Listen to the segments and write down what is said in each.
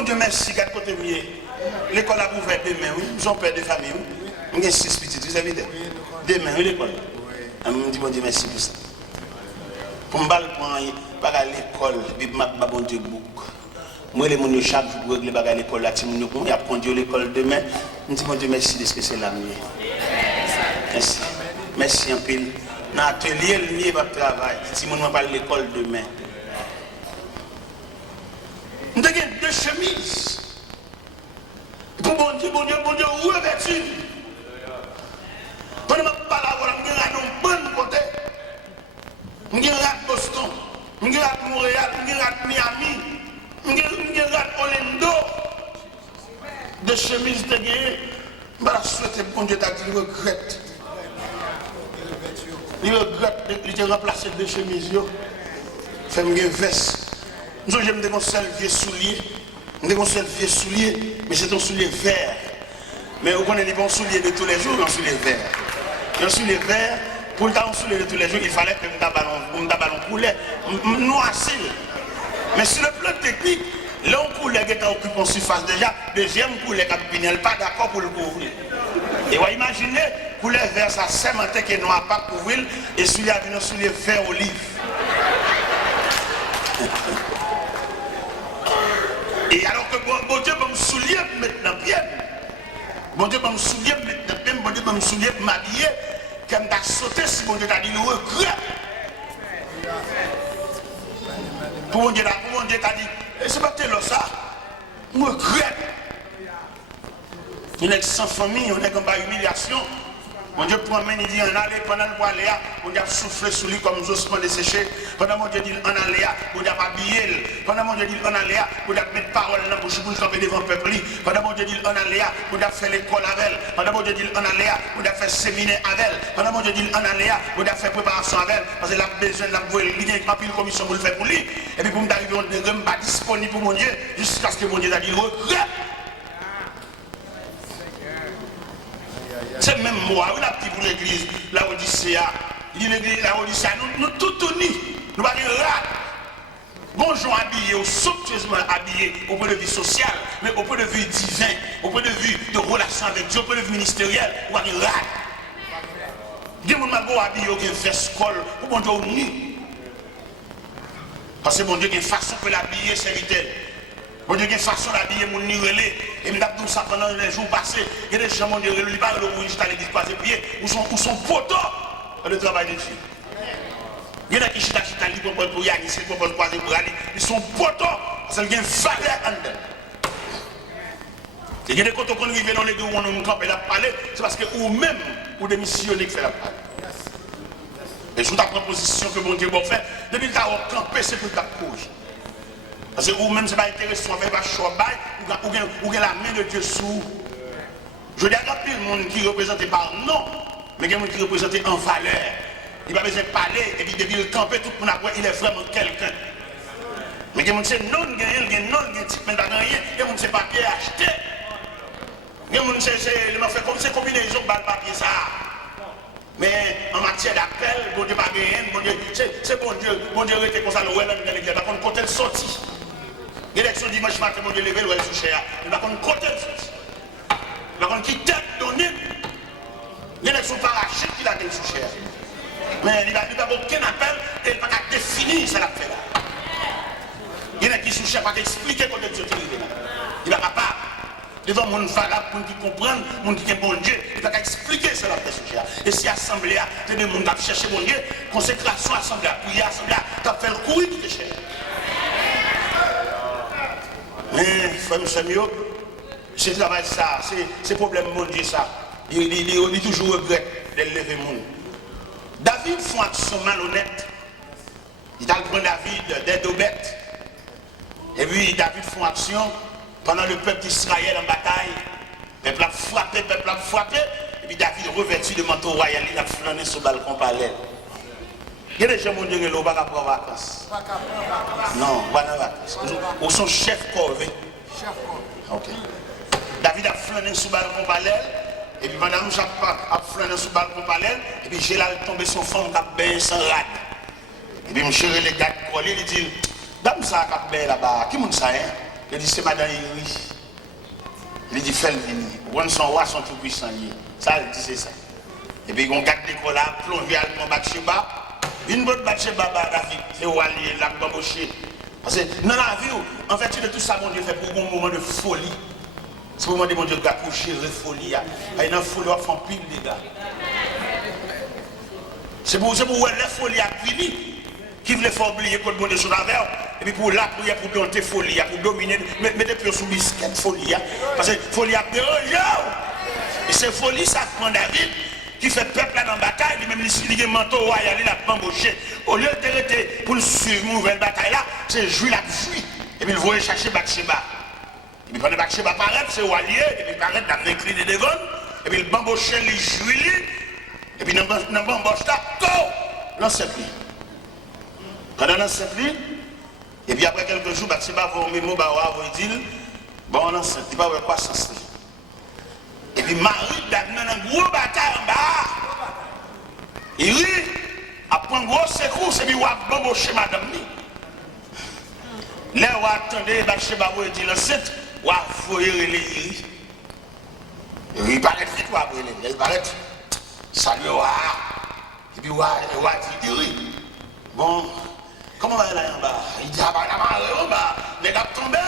bon Dieu merci, quatre côtés mieux. L'école a ouvert demain, oui. Nous sommes père de famille, oui. Nous avons 6 petits, vous savez. Demain, oui, l'école. Je me dis bon Dieu merci pour ça. Pour me battre, je vais à l'école, je vais à bon Dieu bouc. Moi, les gens chaque jour pour régler à l'école, là, je vais apprendre à l'école demain. Je me dis bon Dieu merci de ce que c'est là. Merci. Merci un peu. Dans l'atelier, le mieux va travailler. Si je vais à l'école demain. Nous avons 2 chemises. Pour bon Dieu, revêtu. Quand je parle à vous, je vais un bon côté. Je vais à Boston, je vais à Montréal, je vais à Miami, je vais à Orlando. 2 chemises de guerre. Je vais souhaiter bon Dieu qu'il regrette. Il regrette de remplacer 2 chemises. Fais-moi une veste. Je me dis un seul vieux soulier. Je me dis un seul vieux soulier, mais c'est un soulier vert. Mais vous connaissez les bons souliers de tous les jours, un soulier vert. Un soulier vert, pour le temps, un soulier de tous les jours, il fallait que je me ballon poulet, noirci. Mais sur le plan technique, l'un poulet qui est occupé en surface déjà, deuxième poulet qui n'est pas d'accord pour le couvrir. Et vous imaginez, poulet vert, ça sémenté qui est noir pas couvrir, et celui-là a un soulier vert olive. Et alors que bon Dieu va me soulier maintenant bien. Bon Dieu va me soulier maintenant bien. Bon Dieu va me soulier m'habiller. Comme t'as sauté si bon Dieu t'a dit le regret. Pour bon Dieu t'a dit, c'est pas tel ça. Je regrette. On est sans famille, on est comme par humiliation. Mon Dieu promène, il dit en aller, pendant le voile, on a soufflé sur lui comme un ossement desséché. Pendant mon Dieu dit en aller, on a habillé. Pendant mon Dieu dit en aller, on a mis parole dans la bouche pour camper devant le peuple. Pendant mon Dieu dit en aller, on a fait l'école avec elle. Pendant mon Dieu dit en aller, on a fait séminaire avec elle. Pendant mon Dieu dit en aller, on a fait préparation avec elle. Parce qu'elle a besoin de la voir, il y a une commission pour le faire pour lui. Et puis pour m'arriver, on n'est pas disponible pour mon Dieu, jusqu'à ce que mon Dieu a dit regret. C'est même moi, on a dit pour l'église, la Odyssée, il dit l'église, la Odyssée, nous tous unis, nous pas dire là. Bonjour habillé, ou somptueusement habillé au point de vue social, mais au point de vue divin, au point de vue de relation avec Dieu, au point de vue ministériel, on va dire là. Dieu m'a beau habillé au veste col, ou bon Dieu uni. Parce que bon Dieu a une façon pour l'habiller, serviteur. Bon Dieu a une façon d'habiller mon nirelé. Et nous avons ça pendant les jours passés. Il y a des gens qui ont dit, il parle de l'ouïe, à l'église croisé pied, où sont poteaux dans le travail de Dieu. Il y a des gens qui ont dit, pour y aller, c'est pour croiser pour aller. Ils sont poteaux, parce qu'il y a une valeur en eux. Il y a des côtés qu'on arrive dans l'église où on nous campe et la parler, c'est parce que vous-même, vous démissionnez qui fait la parole. Et sous ta proposition que mon Dieu va faire, depuis que tu as campé, c'est pour ta cause. Parce que vous-même, ce n'est pas intéressant, vous pas choix, ou la main de Dieu sous. Je dis à plus le monde qui est représenté par non, mais il y a des gens qui sont représentés en valeur. Il n'a pas besoin de parler, et puis depuis le camper, tout le monde après, il est vraiment quelqu'un. Mais il y a des gens qui sont non, il y a des gens qui sont pas rien, il y a des gens qui sont papier acheté. Il y a des gens qui fait comme ces combinaisons de papier ça. Mais en matière d'appel, bon Dieu pas gagné, c'est bon Dieu était comme ça, le Wellen de l'église, par contre, quand elle sortit. L'élection dimanche matin, mon Dieu levé, le sous cher. Il va contre côté de sortie. Il va contre qui tête donnée. L'élection parachute qu'il a été sous cher. Mais il n'a aucun appel et il n'a pas défini ça l'a fait là. Il y en a qui sous cher, pas expliquer comment Dieu est arrivé là. Il n'a pas part. Devant mon valable, pour qui comprendre, mon qui est bon Dieu, il n'a pas expliquer ça l'a fait sous cher. Et si l'assemblée a, c'est des gens qui ont cherché mon Dieu, consécration, assemblée, prière, assemblée, tu as fait le courir qui est cher. Mais, frère Samuel, c'est travail ça, c'est problème mon Dieu ça. Il toujours regrette de lever le monde. David fait une action malhonnête. Il a pris David des deux bêtes. Et puis David fait une action pendant le peuple d'Israël en bataille. Le peuple a frappé, et puis David revêtu de manteau royal, il a flâné sur le balcon parallèle. Il y a des gens qui ont dit que pas prendre vacances. Non, pas de vacances. Ou son chef corvée. Ok. David a flâné sur le balcon parallèle. Et puis madame Jacques a flâné sur le balcon parallèle. Et puis j'ai là tombé son fond qui a bien sans rade. Et puis mon chéri les gars collés, il dit, dame ça qui a bien là-bas, qui monte ça hein? Il dit c'est madame Iri. Il dit fais le venir. On son roi sont tout puissants. Ça, il dit c'est ça. Et puis on garde l'école là, plongé à mon Bathsheba. Une bonne Bathsheba, David, c'est où aller là, bambocher. Parce que dans la vie, en fait, tout ça, mon Dieu fait pour un moment de folie. C'est pour moi de mon Dieu qui a couché de folie. Il y a une folie qui fait pile, les gars. C'est pour la folie à fini qui veut faire oublier que le monde est sur la verre. Et puis pour la prière, pour dompter folie, pour dominer, mettez plus sous biscuit folie. Parce que folie a dérangé. Et c'est folie, ça prend David qui fait peuple là dans la bataille, lui-même il a un manteau royal, il a embauché. Au lieu de pour le suivre une nouvelle bataille là, c'est jouer la fuite. Et puis il voulait chercher Bathsheba. Et puis pendant que Bathsheba paraît, c'est Walier, et puis il paraît dans l'incliné devant, et puis il bamboche les juillet, et puis dans le bamboche là, tout, l'enceinte. Pendant l'enceinte, et puis après quelques jours, Bathsheba va au mémo, va dire, bon, l'enceinte, il va avoir quoi sens. Et puis Marie, dans une grosse bataille en bas, il après un gros secours, et puis il va bambocher madame. Là, on attendait, Bathsheba va dire l'enceinte, on va foyer les Iri. Il paraît vite, il paraît, salut, et puis on va dire Iri. Bon, comment on va aller en bas? Il dit, ah bah, en bas, les gars tombés.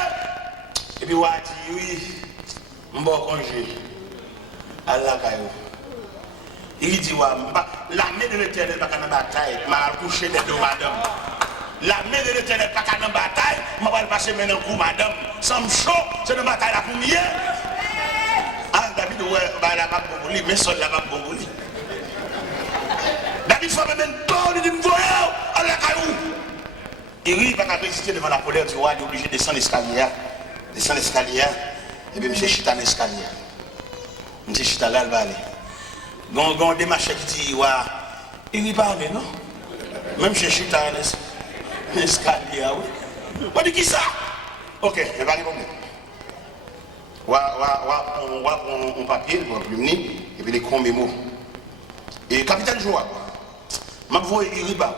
Et puis on va dire, oui, on va congé. Allah Kayo. Il dit, l'armée de l'éternel n'est pas dans la bataille, m'a couché des deux madame. L'armée de l'éternel n'est pas dans la bataille, m'a passer maintenant coup madame. Sans me chaud, c'est une bataille là pour mieux. Ah, David, ouais, bah la pape pour lui, mais seul la pape pour lui. David, il faut même pas, il dit, voyons, Allah Kayo. Il rit, il va résister devant la colère du roi, il est obligé de descendre l'escalier. Descendre l'escalier, et puis monsieur chita dans l'escalier. Monsieur chita là, il va aller. Gon des machins qui disent, il n'y parle, non? Même chez chita dans l'escalier, oui. On dit qui ça? Ok, je vais aller pour moi. On va prendre un papier, on va plumer, et puis les grands mémos. Et capitaine Joa, je vais vous dire,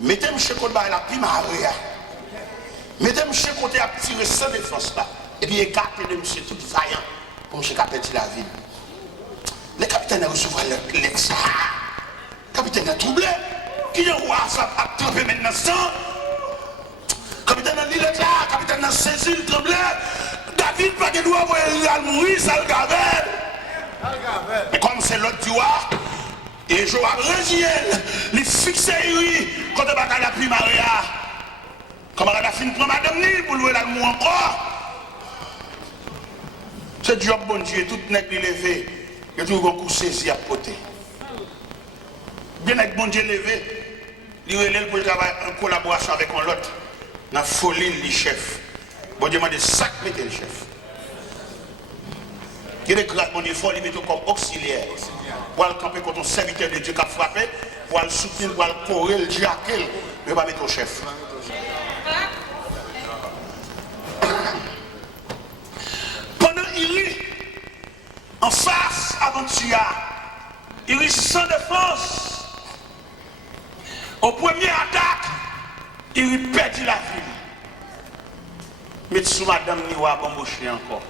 mettez-moi chez côté la primaire. Mettez-moi chez côté à tirer sans défense là. Et puis écartez de monsieur tout vaillant pour monsieur capitaine la ville. Le capitaine a reçu l'ex. Le capitaine a troublé. Qui est roi, ça a trempé maintenant sang. Le capitaine a dit là, le capitaine a saisi le tremblé. David pas de droit pour il mourir, ça le gavelle. Mais comme c'est l'autre du roi, et Joab Régiel, il fixe lui quand il va à la primaire. Comme elle a fini de prendre madame ni pour louer la mou encore. C'est job bon Dieu, tout n'est pas levé. Il y a toujours un coup saisi à côté. Bien avec bon Dieu levé, il relève pour travailler en collaboration avec un autre. Dans la folie, le chef. Bon Dieu m'a dit, sac, mettez le chef. Il est grave, mon Dieu, il faut le mettre comme auxiliaire. Pour le camper contre un serviteur de Dieu qui a frappé, pour le soutenir, pour le courir, le diaquer, il va mettre au chef. Pendant il rit, en face avant Tia, il rit sans défense. Au premier attaque, il rit perdit la vie. Mais sous madame Niwa bambouché encore.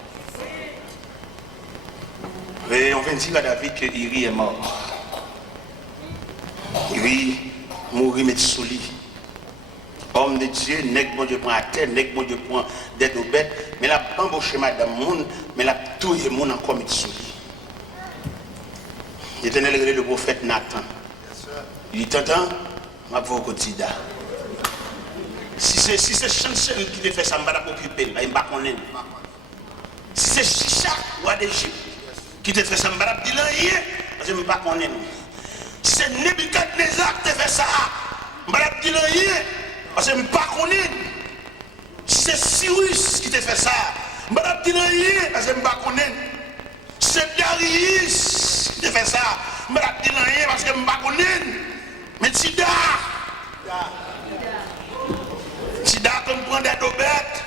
Et on vient dire à David que Iri est mort. Iri mourit mais sous lui. Homme de Dieu, nèg bon Dieu prend à terre, nèg bon Dieu prend des deux bêtes, mais la embauché madame moun, mais la touille moun encore met sous lui. L'Éternel regardait le prophète Nathan. Il dit t'entends, ma voix au quotidien. Si c'est chanceux qui te fait ça, je ne vais pas occuper, je ne vais pas connaître. Si c'est Chicha, roi d'Égypte, qui te fait ça, je ne vais pas dire rien, je ne vais pas connaître. Si c'est Nebuchadnezzar qui te fait ça, je ne vais pas dire rien, parce que je ne vais pas connaître. Si c'est Cyrus qui te fait ça, je ne vais pas dire rien, parce que je ne vais pas connaître. Si c'est Darius qui te fait ça, je ne vais pas dire rien, parce que je ne vais pas connaître. Mais Tida, Tida comme prend des dobettes.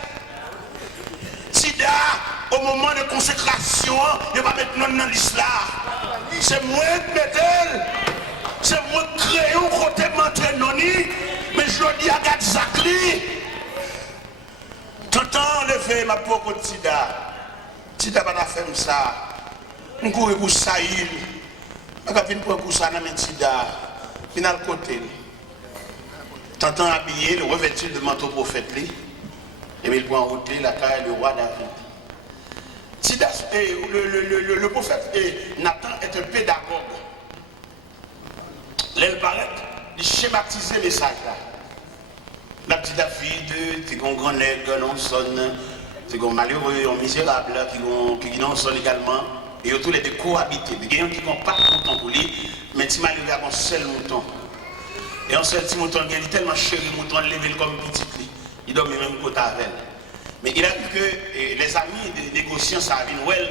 Tida, au moment de consécration, il va mettre non dans l'islam. C'est moi qui mets, c'est moi qui crée un côté m'entraîne, mais je dis à Gadzakli. Tant T'entends lever ma pauvre Tida. Tida va faire ça. On court pour Saïl. Je vais venir pour ça dans mes Tida. Final côté. T'entends habillé, le revêtu de manteau prophète. Et il prend en route la carrière du roi David. Tida, le prophète Nathan est un pédagogue. L'elle paraît, il schématise le message là. La petite David, c'est un grand nègre, non sonne, c'est un malheureux, un misérable, qui non sonne également, et tous les deux cohabités. Il y a qui n'ont pas de mouton pour lui, mais si malheureux a un seul mouton. Et un seul petit mouton, il est tellement chéri, le mouton levé comme petit lit. Il dort même côté avec. Mais il a vu que les amis des négociants, ça a vu Noël,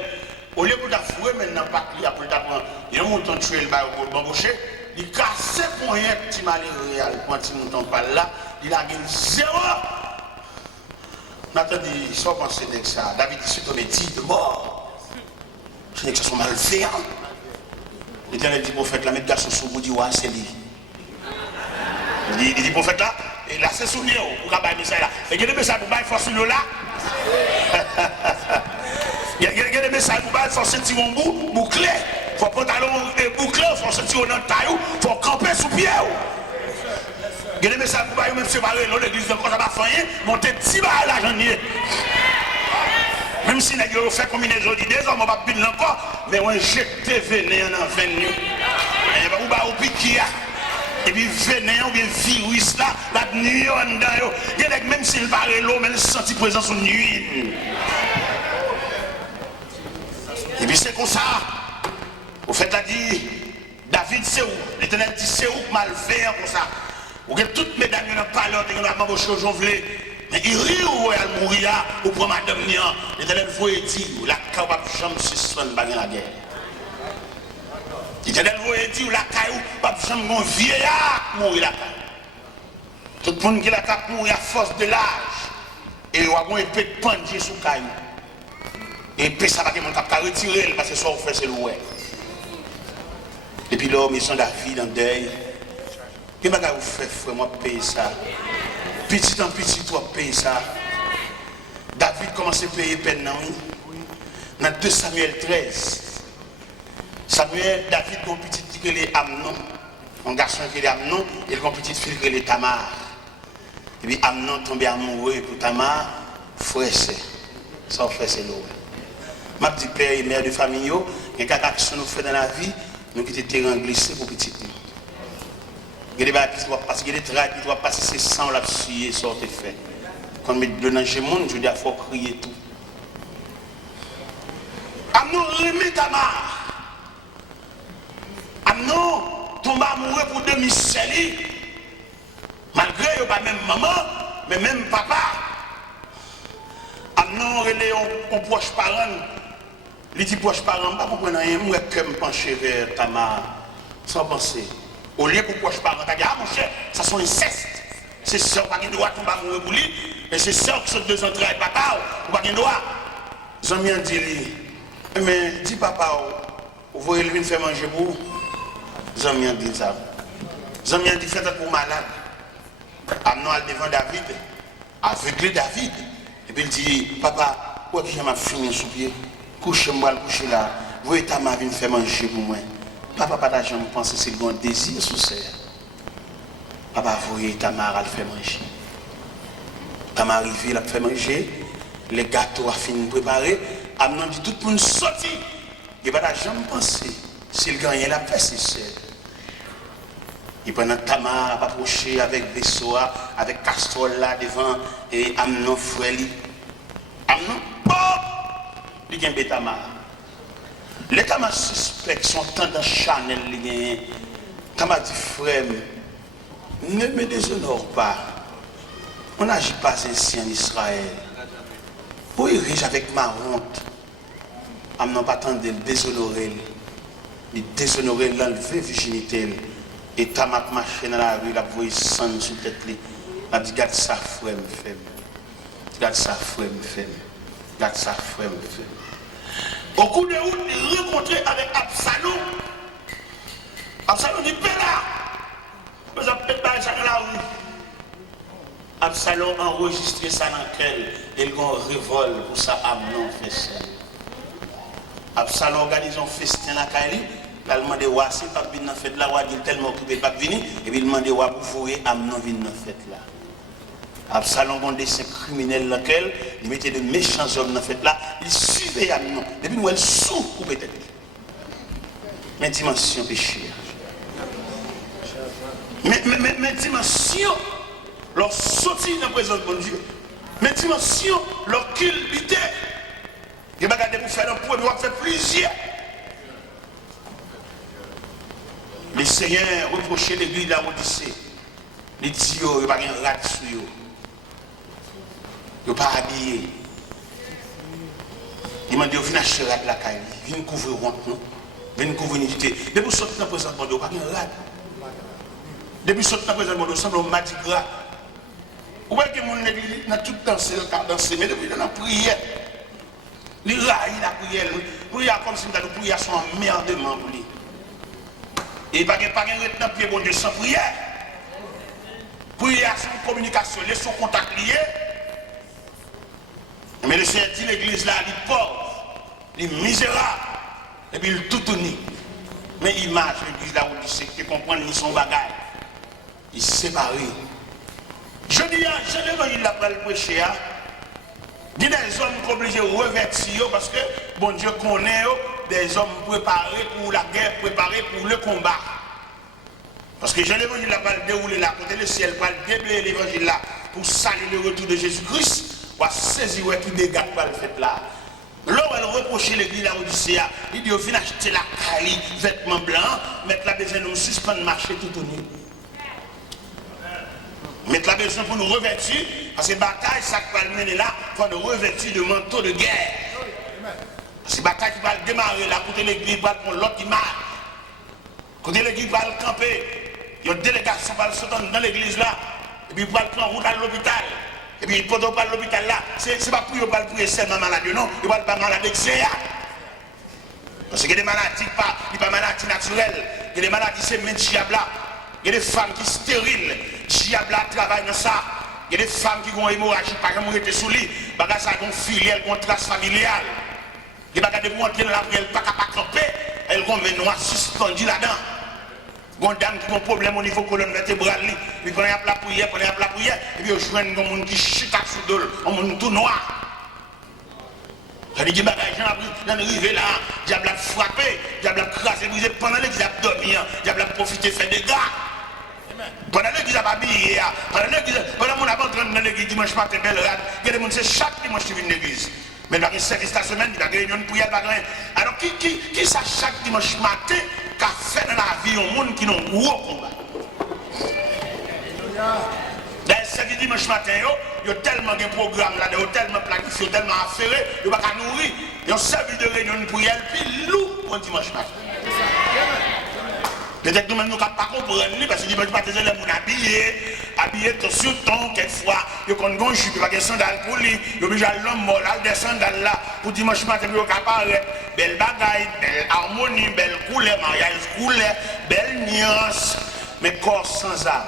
au lieu de fouer maintenant, pas qu'il y a pour le tapant, il y a un mouton tué le bail pour l'embaucher, il casse pour rien, petit malheureux, quand il mouton pas là, il a gagné 0. On attend dit, soit penser de ça, David dit, c'est un dit de mort. Ce n'est que ça sont malfaisants. L'Éternel dit, prophète, la mettre garçon sous vous dit, ouais, c'est lui. Il dit, prophète là, et là, c'est souvenir, pour qu'il y ait des messages là. Et il y a des messages pour qu'il y ait force sur là. Il y a des messages pour qu'il y ait force sur mon bout, bouclé. Il faut pantalon bouclé, il faut sortir dans le taillou, il faut camper sous pied. Il y a des messages pour qu'il y ait même séparé l'église de quoi ça va faire, monter 10 balles à la janvier. Même si les gens fait combinaison d'idées, on ne va pas pile encore, mais on jette venin en venu. On va au piquer. Et puis venin ou bien virus là, la nuit en dedans. Il y a même s'il parle l'eau, mais il sent présence de nuit. Et puis c'est comme ça. Au fait, là dit, David c'est où? L'Éternel dit c'est où mal faire comme ça. Ou que toutes mes dames n'ont pas l'ordre, ils n'ont pas embauché au jonvelé. Mais il rit ou elle mourir ou pour madame Nian. L'Éternel vous dit, la capable chambre se soigne dans la guerre. L'Éternel vous dit, la caillou, pas chambre mon vieillard mourir la caillou. Tout le monde qui la cap mourir à force de l'âge. Et il y a un épée de pendier sous caillou. Et puis ça va que mon cap a retiré parce que ça vous fait c'est le ouais. Et puis l'homme, ils sont David en deuil. Qu'est-ce que vous faites, frère, moi, payer ça? Petit en petit, toi, payer ça. David commence à payer peine, non? Dans 2 Samuel 13. Samuel, David, a un petit qui est Amnon. Un garçon qui est Amnon, et une petite fille qui est Tamar. Et puis Amnon tombe amoureux pour Tamar, frère, c'est. Ça, frère, c'est l'eau. Ma petite père et mère de famille, il y a des actions que nous faisons dans la vie, nous qui étions terrain glissé pour petit. Il y a des choses qui doivent passer, il y a des travaux qui doivent passer, c'est sans la suyer, ça te fait. Quand on met de l'ange monde, je dis, il faut crier tout. Amnon remet Tamar. Amnon tombe amoureux pour demi-sel. Malgré qu'il n'y a pas même maman, mais même papa. Amnon relève un proche parent. Il dit proche parent, pas pour prendre rien, moi que me pencher vers Tamar, sans penser. Au lieu pour proche parent, tu dis, ah mon cher, ça sont incestes. C'est ça, on n'a pas de droit de tomber amoureux pour lui. Et c'est ça que sont 2 entrailles papa, on n'a pas de droit. Ils ont bien dit, mais dis papa, vous voyez lui faire manger pour vous. Ils ont bien dit ça. Ils ont bien dit, faites pour malade. Amnon al devant David, aveuglé David. Et puis il dit, papa, pourquoi je m'a fini sous pied? Couchez-moi, couchez là. Vous voyez ta mère vient faire manger pour moi. Papa, pas d'argent, je pense que c'est le désir sous serre. Papa, vous voyez ta mère, elle fait manger. Ta mère arrive, elle fait manger. Les gâteaux a fini de préparer. Amnon dit, tout le monde sorti. Il n'y a pas d'argent, je pense. S'il gagne, il a fait ses serres. Et pendant Tamar a approché avec vaisseau, avec casserole là devant et Amnon frère. Amnon, pop! Il y a un Tamar. Les Tamar suspects sont tendance Chanel. Tamar dit frère, ne me déshonore pas. On n'agit pas ainsi en Israël. Pour y riche avec ma honte. Amnon pas tant de le déshonorer. Il déshonorer l'enlever virginité. Et Tamar marché dans la rue, la voix sonne sur la tête. Elle dit, garde ça, frère, me fait. Garde ça, frère, me fait. Garde ça, frère, me fait. Au coup de route, il rencontré avec Absalom. Absalom dit, paix là. Mais ça peut pas ça dans la rue. Absalom enregistré ça dans lequel il y a un révolte pour ça, Amnon fait ça. Absalom organise un festin à Kali, il a demandé à si pas venir dans la fête là, il est tellement occupé pas venir, et puis il a demandé à pour fourrer Amnon venir dans la fête là. Absalom a un dessin criminel dans lequel il mettait de méchants hommes dans la fête là, il suivait Amnon, depuis nous elle sous ou peut-être. Mais dimension péché. Mais dimension, leur sortie dans la présence de mon Dieu. Mais dimension, leur culpité. Il va garder pour faire un point, il va faire plusieurs. Les seigneurs reprochaient l'église de la Odyssée. Les dit, il n'y a pas de rat sur eux. Il n'y a pas habillé. Il m'a dit, viens acheter rat la caille. Viens couvrir honte, non? Viens couvrir l'unité. Depuis sortir dans la présence de mon Dieu, il n'y a pas de rat. Depuis sortir dans la présence de mon Dieu, il semble un mardi gras. Vous voyez que mon église n'a tout dansé, mais depuis dans la prière. Il raille la prière. Prière comme si nous prière son emmerdement pour lui. Et il n'y a pas de retenant pied bon Dieu sans prière. Prière sans communication, laissons contact lié. Mais le Seigneur dit l'église là, il est pauvre, il est misérable, et puis il est tout uni. Mais image l'église là où il sait que comprendre ni son bagage. Il est séparé. Je dis, je l'évangile là pour le prêcher. Il y a des hommes qui sont obligés de revêtir parce que bon Dieu connaît des hommes préparés pour la guerre, préparés pour le combat. Parce que je l'évangile là pour le dérouler là, côté le ciel, pour le déblayer l'évangile là, pour saluer le retour de Jésus-Christ, pour saisir qui dégâts pour le fait là. Là où elle reprochait l'église de la Odyssée, il dit au final acheter la caille, vêtements blancs, mettre la besoin de nous suspendre marcher tout au nu. Mettre la besoin pour nous revêtir, parce que la bataille, ça qui va le mener là, il faut nous revêtir de manteau de guerre. Parce que la bataille qui va démarrer là, côté l'église va prendre l'autre image. Côté l'église va le camper, il y a une délégation qui va le dans l'église là, et puis il va prendre route à l'hôpital. Et puis pendant qu'on va à l'hôpital là, c'est pas pour il va le prier seulement malade, non, il va pas malade d'excès. Parce qu'il y a des maladies, pas maladies naturelles, il y a des maladies, c'est même diable. Il y a des femmes qui sont stériles, diable travaille dans ça. Il y a des femmes qui ont hémorragie, par exemple, qui sont sous lit, ça a une filiale, une trace familiale. Il y a des gens qui entrer dans la prière, elles ne peuvent pas camper, elles ont des noix suspendues là-dedans. Il y a des dames qui ont un problème au niveau colonne vertébrale, puis quand il y a la prière, et puis ils joignent des gens qui chutent sous d'eux, un monde tout noir. Il y a des gens qui ont arrivé là, diable a frappé, diable a crasé, brisé, pendant l'église a dormi, diable a profité, fait des gars. Pendant l'église a habillé, pendant mon avant dans l'église dimanche matin, belle rade, il y a des gens qui chaque dimanche qui viennent à l'église. Mais il y a un service la semaine, il y a une réunion de prière, alors qui ça chaque dimanche matin qu'a fait dans la vie au monde qui n'ont gros combat? Dans le service dimanche matin, il y a tellement de programmes là, il y a tellement planifié, tellement affairé, il n'y a pas qu'à nourrir. Il y a un service de réunion de prière, puis loup pour dimanche matin. Peut-être que nous ne pouvons pas comprendre, parce que dimanche matin, les gens habillés sur ton, quelquefois, ils ont un jupe, ils ont des sandales pour lui, ils ont déjà l'homme mort, des sandales là, pour dimanche matin, ils ont apparaître. Belle bagaille, belle harmonie, belle couleur, mariage couleur, belle nuance, mais corps sans âme.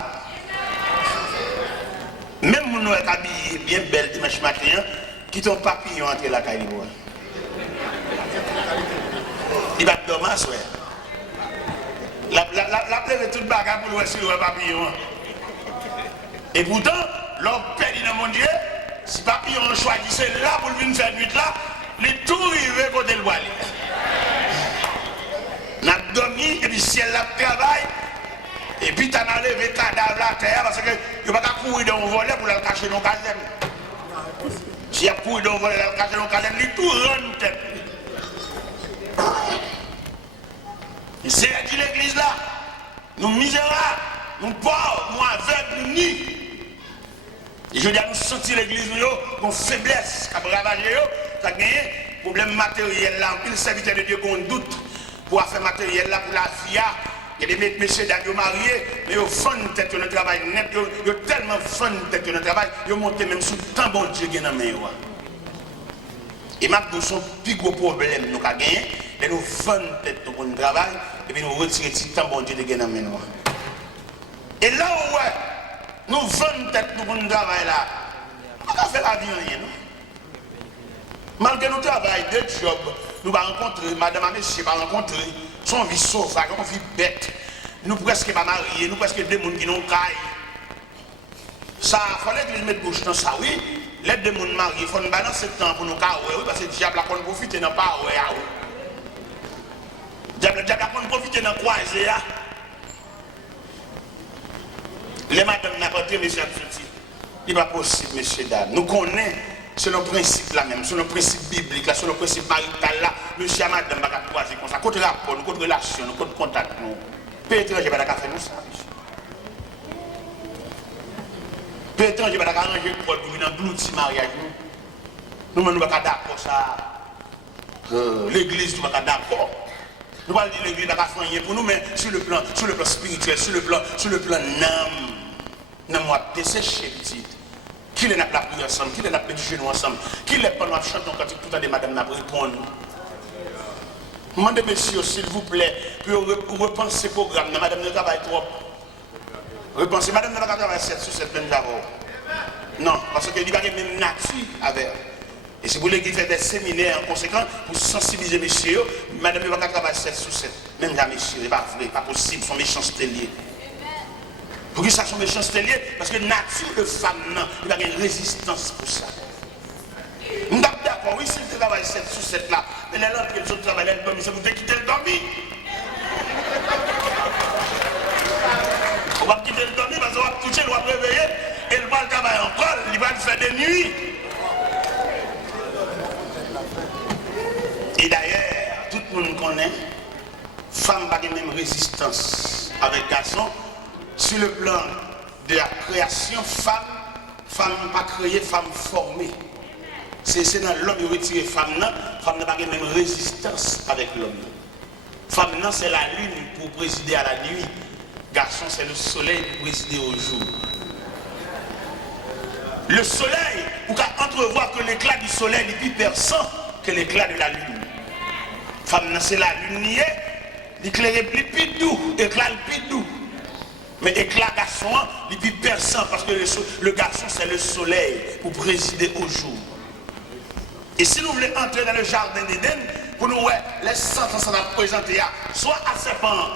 Même nous sommes habillés bien belle dimanche matin, qui t'ont papillon entre la caille. Il va te dormir, ouais. La plaie de toute bagarre pour le sur le papillon. Et pourtant, l'homme perdu dans mon Dieu, si papillon choisissait là pour venir faire nuit là, les tout rivés côté le voile. On a dormi et puis ciel là travail. Et puis tu as enlevé le cadavre à terre parce que tu ne peux pas courir dans le volet pour le cacher dans le caserne. Si tu as couru dans le volet pour le cacher dans le caserne, il tout rend tête. C'est dit l'église là, nous misérables, nous pauvres, nous aveugles, nous nus. Et je dis à nous sentir l'église, nous, nos faiblesses, qui a ravagé, qui a gagné, problème matériel là, il serviteur de Dieu qu'on doute pour faire matériel là pour la vie. Il y a des messieurs qui sont mariés, mais ils font tête dans le travail net, ils ont tellement fun tête dans le travail, ils montent même sous tant bon Dieu qui est dans la main. Et maintenant, son plus gros problème nous avons gagné, c'est nous faisons tête dans le travail, et puis nous retirons tant bon Dieu qui est dans la main. Et là où Nous vendons tête nous pour nous travailler là. On va faire la vie rien, non? Malgré nous travail, deux jobs, nous allons rencontrer, madame et monsieur, va rencontrer, son vie sauvage, on vit bête. Nous presque pas mariés, nous presque des gens qui n'ont caille. Ça, il fallait que les mettent bouche dans ça, oui. Les deux gens mariés, il faut nous balancer le temps pour nous cailler, oui, parce que le diable a qu'on profite dans pas, oui. Le diable a qu'on profite dans quoi, c'est les madames n'ont pas entré, monsieur Absouti. Il n'est pas possible, monsieur Dame. Nous connaissons, c'est le principe là même, c'est le principe biblique là, c'est le principe marital là. Monsieur et madame, pas croiser comme ça. Contre rapport, nous, contre relation, nous, contre contact, nous. Pays étranger, pas faire nous ça, monsieur. Pays étranger, pas arranger le col pour venir dans l'outil mariage, nous. Nous, nous, pas d'accord ça. L'église, nous, pas d'accord. Nous allons dire l'église n'a pas fait rien pour nous, mais sur le plan spirituel, sur le plan nous avons desséché, petit. Qui les n'a pas prié ensemble, qui les n'a pas du genou ensemble, qui les pas nous chanter quand tout à des madame n'a pas répondu. Demandez messieurs, s'il vous plaît, pour repenser le programme, madame ne travaille trop. Repensez, madame ne va pas travailler 7 sur 7 même d'abord. Non, parce qu'il n'y a pas de même nature avec. Et si vous voulez qu'il fait des séminaires en conséquence pour sensibiliser messieurs, madame ne va pas travailler 7 sur 7. Même là, messieurs, c'est pas vrai, pas possible, son méchanceté liée. Pour que ça soit méchanceté liée, parce que la nature de femme, il y a une résistance pour ça. Nous sommes d'accord, oui, si vous travaillez 7 sur 7 là, mais là, les autres travaillent, c'est vous quitter le dormi. On va quitter le dormi parce qu'on va toucher, on va réveiller, et le va le travailler encore, il va faire des nuits. Et d'ailleurs, tout le monde connaît, femme n'a pas de même résistance avec garçon. Sur le plan de la création, femme pas créée, femme formée. C'est dans l'homme qui retire femme n'a pas de même résistance avec l'homme. Femme c'est la lune pour présider à la nuit. Garçon c'est le soleil pour présider au jour. Le soleil, vous pouvez entrevoir que l'éclat du soleil est plus perçant que l'éclat de la lune. Femme c'est la lune, l'éclair est plus doux, l'éclat est plus doux. Mais éclat garçon, il est plus perçant parce que le garçon c'est le soleil pour présider au jour. Et si nous voulons entrer dans le jardin d'Éden, pour nous, les sentences qu'on a présentées, soit à serpent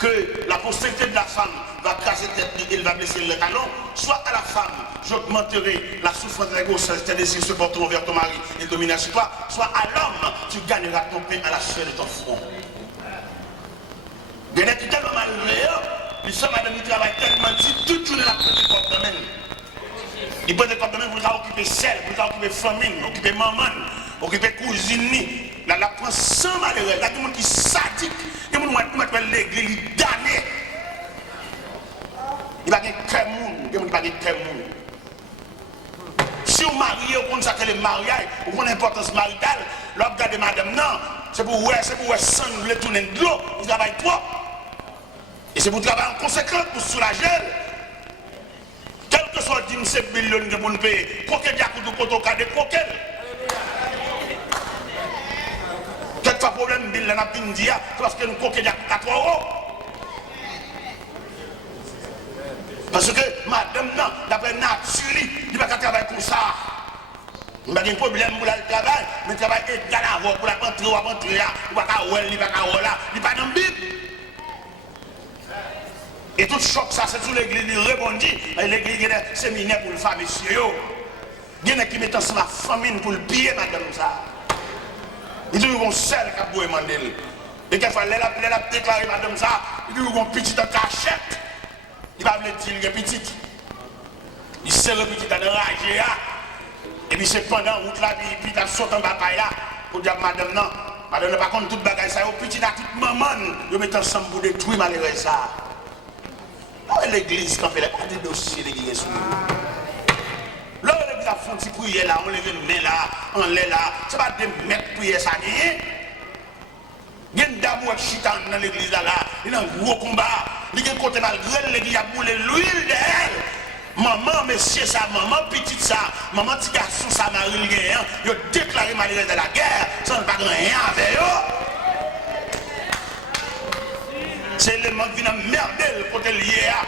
que la postérité de la femme va casser tête, il va blesser le talon, soit à la femme, j'augmenterai la souffrance de la grossesse, tes désirs se porteront vers ton mari et dominera sur toi, soit à l'homme, tu gagneras ton pain à la sueur de ton front. Bien être tellement malheureux, les femmes madame qui travaillent tellement dit, toute journée la petite porte de main. Ils prennent des portes de main pour occuper celle, pour occuper famille, occuper maman, occuper cousine. Là, la prend sans malheureux. Il y a des gens qui sont sadiques. Il y a des gens qui mettent l'église, ils damnent. Il n'y a pas de cœur monde. Il n'y a pas de cœur monde. Si vous mariez, vous connaissez que le mariage, vous connaissez l'importance maritale, là, vous regardez madame, non, c'est pour vous, sans le tourner de l'eau, il travaille trop. Et c'est pour travailler en conséquence, pour soulager. Quel que soit le 17 millions de monde payer, coquet diacoute ou cotoca de coquet. Quelquefois, problème, bill, n'a pas dit, parce que nous coquet diacoute à 3 €. Parce que madame, non, d'après nature, il ne va pas travailler comme ça. Il n'y a pas de problème pour le travail, mais le travail est égal à pour la rentrer ou à rentrer, il n'y a pas de là, il n'y a pas de Bible. Et tout choc, ça, c'est tout l'église, il rebondit. L'église, il y a des séminaires pour le faire, monsieur. Il y en a qui mettent ensemble la famine pour le piller, madame, ça. Il dit qu'ils vont seul qui a beau demander. Et quelquefois, elle a déclaré, madame, ça, il dit qu'ils vont petit en cachette. Il va me dire qu'il est petit. Il sert le petit dans le rage, et puis c'est pendant route là, puis il saute en bataille là, pour dire, madame, non, madame, par contre, toute bagaille, ça, au petit à toute maman, ils mettent ensemble pour détruire malheureux ça. L'église, quand elle pas de dossier, l'église. Là, l'église a fait un petit prière là, on lève une main là, on l'est là. C'est pas des mecs prier ça, il y a une dame qui chita dans l'église là, il y a un gros combat. Il y a un côté malgré l'église a boulé l'huile d'elle. Maman, monsieur, ça, maman, petite ça, maman, petit garçon, ça, Marie, il a déclaré malgré de la guerre, ça ne pas rien avec eux. C'est l'élément qui vient merder le côté lié à.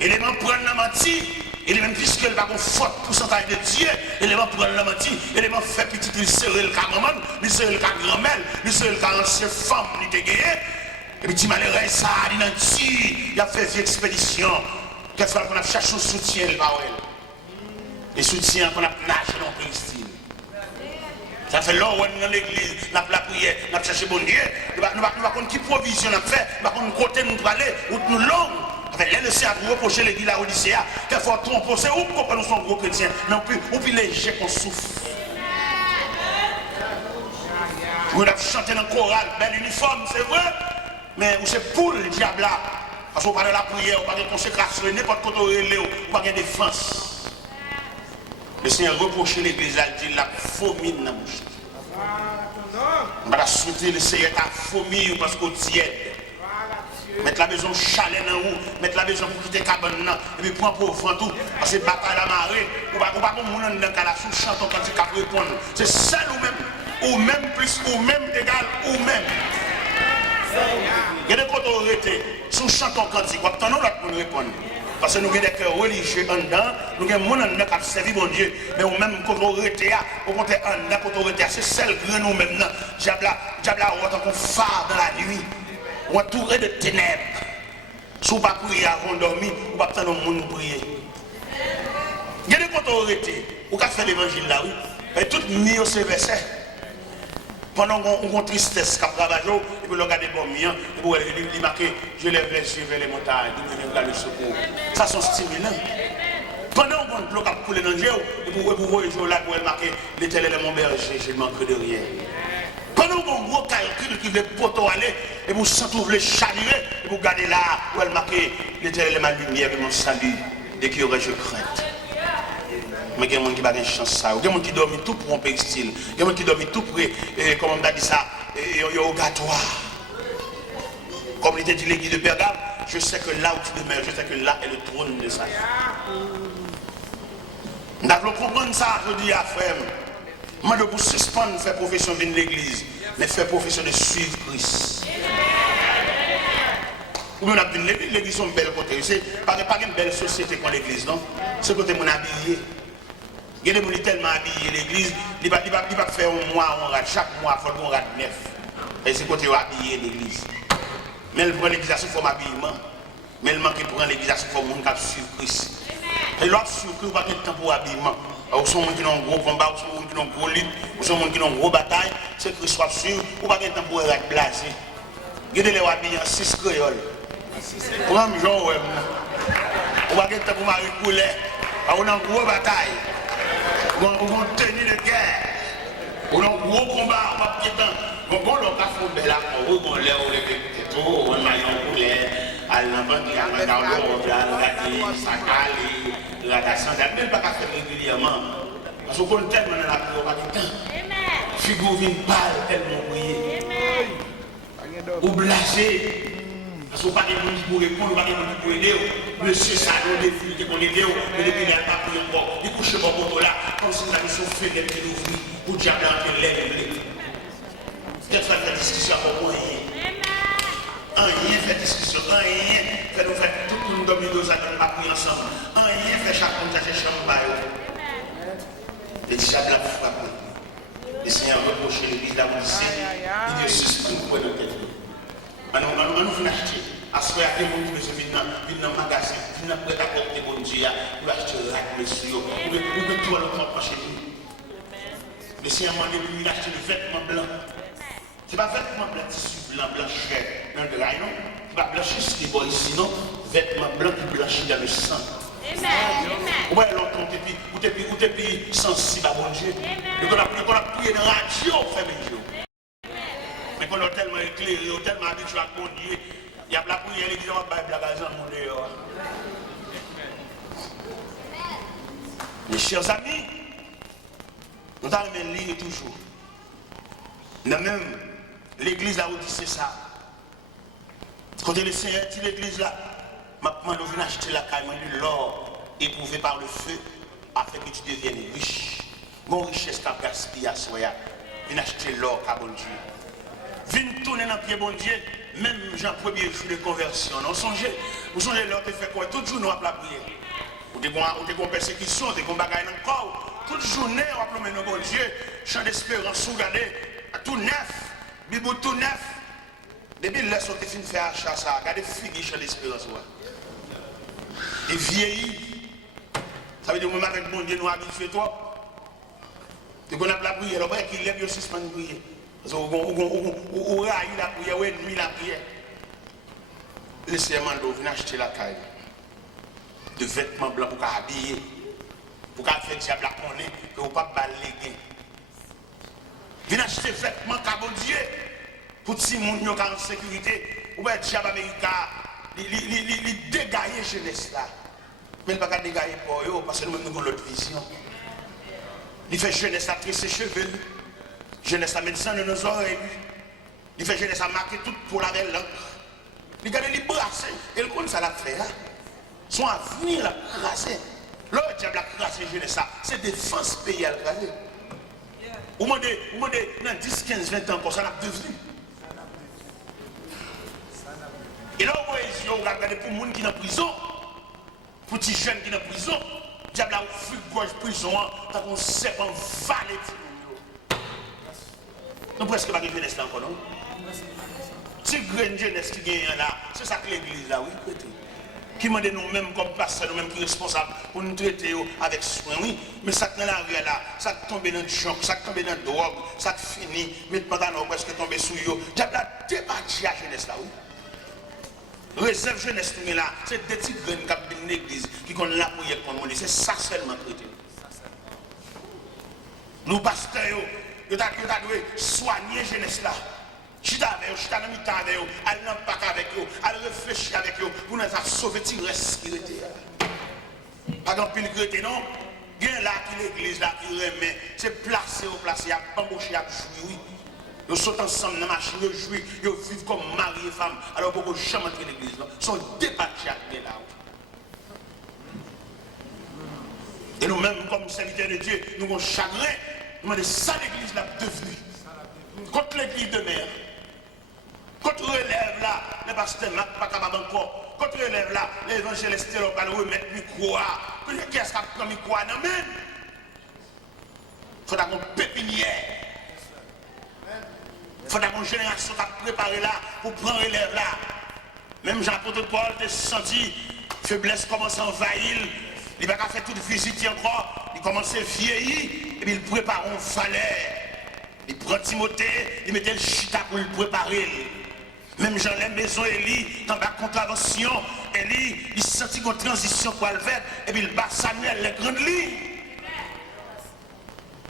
L'élément prendre la menti. Et même puisque elle va avoir fort pourcentage de Dieu, elle va prendre la menti, elle va faire petit, il serait le cas maman, il serait le cas grand-mère, il serait le cas ancienne femme, il était gagné. Et puis, malheureux, ça, il a fait une expédition. Quelquefois, qu'on a cherché un soutien, le bawel. Et soutien qu'on a nagé dans Christine. Ça fait longtemps qu'on est dans l'église, on a la prière, on a cherché bon Dieu. Nous ne savons pas qui provision on a fait, nous ne savons pas côté nous aller, ou nous longs. Là, le Seigneur a reproché l'église à Odyssée. Quelquefois, tromper, c'est où qu'on nous sommes gros chrétiens, mais on peut léger qu'on souffre. Vous avez chanté dans le choral, bel uniforme, c'est vrai. Mais c'est pour le diable là. Parce qu'on parle de la prière, on parle de consécration, n'importe quoi, on parle de défense. Le Seigneur reproche l'église, il dit la fourmi dans la bouche. On va souhaiter le Seigneur ta fourmi parce qu'on tiède. Mettre la maison chalet dans vous, mettre la maison pour quitter cabane et puis prendre pour vent tout. Parce que bataille la marée, on va pas comme on dans la sous chanton quand il cap répondre. C'est seul ou même plus, ou même égal, ou même. Il y a des côtés où on était, sous chanton cantique, on attend l'autre pour nous répondre. Parce que nous avons des cœurs religieux en dedans, nous avons des gens qui ont servi mon Dieu, mais au même côté où on était, au côté en dedans, côté où on était, c'est celle que nous même, diable on est comme phare dans la nuit, on est entouré de ténèbres. Si on ne pas prier avant de dormir, on ne va pas attendre le monde prier. Il y a des côtés où on était, on a fait l'évangile là, oui, et tout mis au verset. Pendant qu'on a tristesse, qu'on travaille, et puis on regarde les bombes, et puis il marque, je lève les yeux vers les montagnes, je regarde le secours. Ça, c'est stimulant. Pendant qu'on a coulé dans le jeu, et puis vous voyez là, pour marquer, l'Éternel est mon berger, je ne manque de rien. Pendant qu'on a un gros calcul qui veut poteau aller, et vous sentez vous les chavirer, et vous regardez là, où elle marque, l'Éternel est ma lumière et mon salut, dès qu'il y aurait je crainte. Mais il y a des gens qui n'ont pas de chance. Il y a des gens qui dorment tout pour un textile. Il y a des gens qui dorment tout pour, comme on a dit ça, au gâtoir. Comme il était dit l'église de Pergame, je sais que là où tu demeures, je sais que là est le trône de ça. Nous devons comprendre ça, je dis à frère. Moi, je vous suspendre de faire profession de l'église, mais faire profession de suivre Christ. Ou bien on a dit l'église est une belle côté. C'est pas une belle société comme l'église, non? C'est côté mon habillé. Il y a des gens qui sont tellement habillés l'église, il ne va pas faire un mois, chaque mois, il faut qu'on rate neuf. Et c'est côté habillé l'église. Mais elle prend l'église sous forme habillement. Mais elle manque de prendre l'église sous forme de suivre Christ. Et l'autre suivre Christ, pas de temps pour habillement. Ou sont gens qui ont un gros combat, ou sont gens qui ont un gros lutte, ou sont gens qui ont une grosse bataille, c'est Christ soit suivre, ou pas de temps pour être blasé. Regardez les habillés en 6 créoles. Prends un jour, ouais. Ou pas de temps pour Marie Coulet, ou une grosse bataille. Ou une tenue de guerre. Ou un gros combat, ou pas de temps. Bon, le cas faut bel accord, on l'a tout, on maillon poulet, à l'enfant qui a un galop, la sandale, même pas faire régulièrement. Parce qu'on est tellement dans la cour, pas de temps. Figure vient pâle, tellement brillé. Ou blasé. Parce qu'on n'a pas de monde pour répondre, pas de monde pour aider. Monsieur Salon, défi, qui est aidé, mais depuis il n'a pas pris encore. Il couche pas pour là, comme si la mission fait des petits ouvriers, pour diable en l'air. Qu'est-ce que fait discussion pour rien? Rien fait discussion, rien fait nous faire tout le monde dormir deux ans à prier ensemble. Rien fait chacun de chercher chambre. Le diable a frappé. Le Seigneur reproche l'église là où il dit suspend pour notre tête. Nous venons acheter. À ce moment-là, les gens qui viennent dans le magasin, viennent prêter à porter bon Dieu, pour acheter le monsieur, pour tout le monde chez nous. Le Seigneur m'a dit de acheter le vêtement blanc. Ce n'est pas vêtement blanc, tissu blanc, blancheur, dans le drap, non? Ce n'est pas blanchir ce qui est bon ici, non? Vêtement blanc qui blanchit dans le sang. Ouais, longtemps, ou t'es plus sensible à bon Dieu. Et qu'on a prié dans la radio, on fait mes Dieu. Mais qu'on a tellement éclairé, on a tellement habitué à bon Dieu, il y a la prière, l'église, on va faire la gazon à mon dehors. Mes chers amis, nous allons lire toujours. Nous même, l'église là où c'est ça. Quand le Seigneur dit l'église là, maintenant nous venons acheter la caille de l'or éprouvé par le feu afin que tu deviennes riche. Mon richesse qu'a gaspillé à soi, viens acheter l'or qu'a bon Dieu. Viens tourner dans le pied bon Dieu, même Jean premier jour de conversion. Vous songez l'or qui fait quoi? Tout jour nous avons la prière. ou des persécutions, des combats encore. Toute journée, on va plomer nos bon Dieu, chant d'espérance, regardez, tout neuf, bibou tout neuf. Depuis là, on fin faire achat ça, regardez, figue chant d'espérance. Et vieilli, ça veut dire que même avec mon Dieu, nous habitués toi. Et qu'on a la prière, on va qu'il lève aussi suspend de prier. Parce qu'on a eu la prière, on a nuit la prière. Laissez un mando, venez acheter la caille. De vêtements blancs pour habiller. Pour faire diable à connaître, que vous ne pouvez pas balayer. Venez acheter vêtements cabot Dieu. Pour que si les gens sont en sécurité, vous pouvez diable américain, il dégager jeunesse là. Mais il ne peut pas dégager pour eux, parce que nous avons l'autre vision. Il fait jeunesse à tresser ses cheveux. Jeunesse à médecin de nos oreilles. Il fait jeunesse à marquer tout pour la belle langue. Il garde les brasser. Et le compte ça l'a fait. Son avenir l'a crasé. Le diable a crasé jeunesse. C'est défense pays à crasé. Vous demandez, dans 10, 15, 20 ans, pour ça l'a devenu. Et là, vous regardez pour les gens qui sont en prison, pour les jeunes qui sont en prison, le diable a fui gorge prison, tant qu'on sait qu'on valait. Nous presque pas de jeunesse là encore, non? Si grande jeunesse qui gagne là, c'est ça que l'église là, oui, qui m'a dit nous-mêmes comme pasteurs, nous-mêmes qui sommes responsables pour nous traiter avec soin, oui. Mais ça qui dans la rue là, ça qui tombe dans le choc, ça qui tombe dans la drogue, ça qui finit, mais pendant presque tomber sous eux. Diable a débattu la jeunesse là, oui. Réserve jeunesse là, c'est des petits graines qui ont dans l'église, qui ont la prière pour nous, c'est ça seulement traité. Nous pasteurs, nous devons soigner jeunesse là. Chita avec eux, chita dans le temps avec eux, aller dans le parc avec eux, aller réfléchir avec eux pour nous sauver les restes qui étaient. Pas dans pile crété, non? Il y a là qui l'église là qui remet, c'est placé au placé, il y a embauché, il y a joué, oui. Ils sont ensemble dans la machine, ils jouent, ils vivent comme mari et femme, alors beaucoup jamais entrer l'église là. Ils sont débattus là. Et nous-mêmes, comme serviteurs de Dieu, nous avons chagrin, nous demandons ça l'église là devenue. Contre l'église de mer. Contre relève là, les pasteurs Mac pas capable encore. Contre relève là, l'évangéliste va le remettre le micro. Qu'est-ce qu'on prend le micro à nous même? Il faudra qu'on pépinière. Il faudra qu'on génération qui a préparé là pour prendre relève là. Même Jean-Apôtre Paul a senti faiblesse commence à envahir. Il va faire toute visite encore. Il commence à vieillir et puis il prépare un falaire. Il prend Timothée, il mettait le chita pour le préparer. Même Jean les maisons Élie, dans la contravention, Élie, il sentit une transition pour le faire, et puis il bat Samuel, les grandes lignes.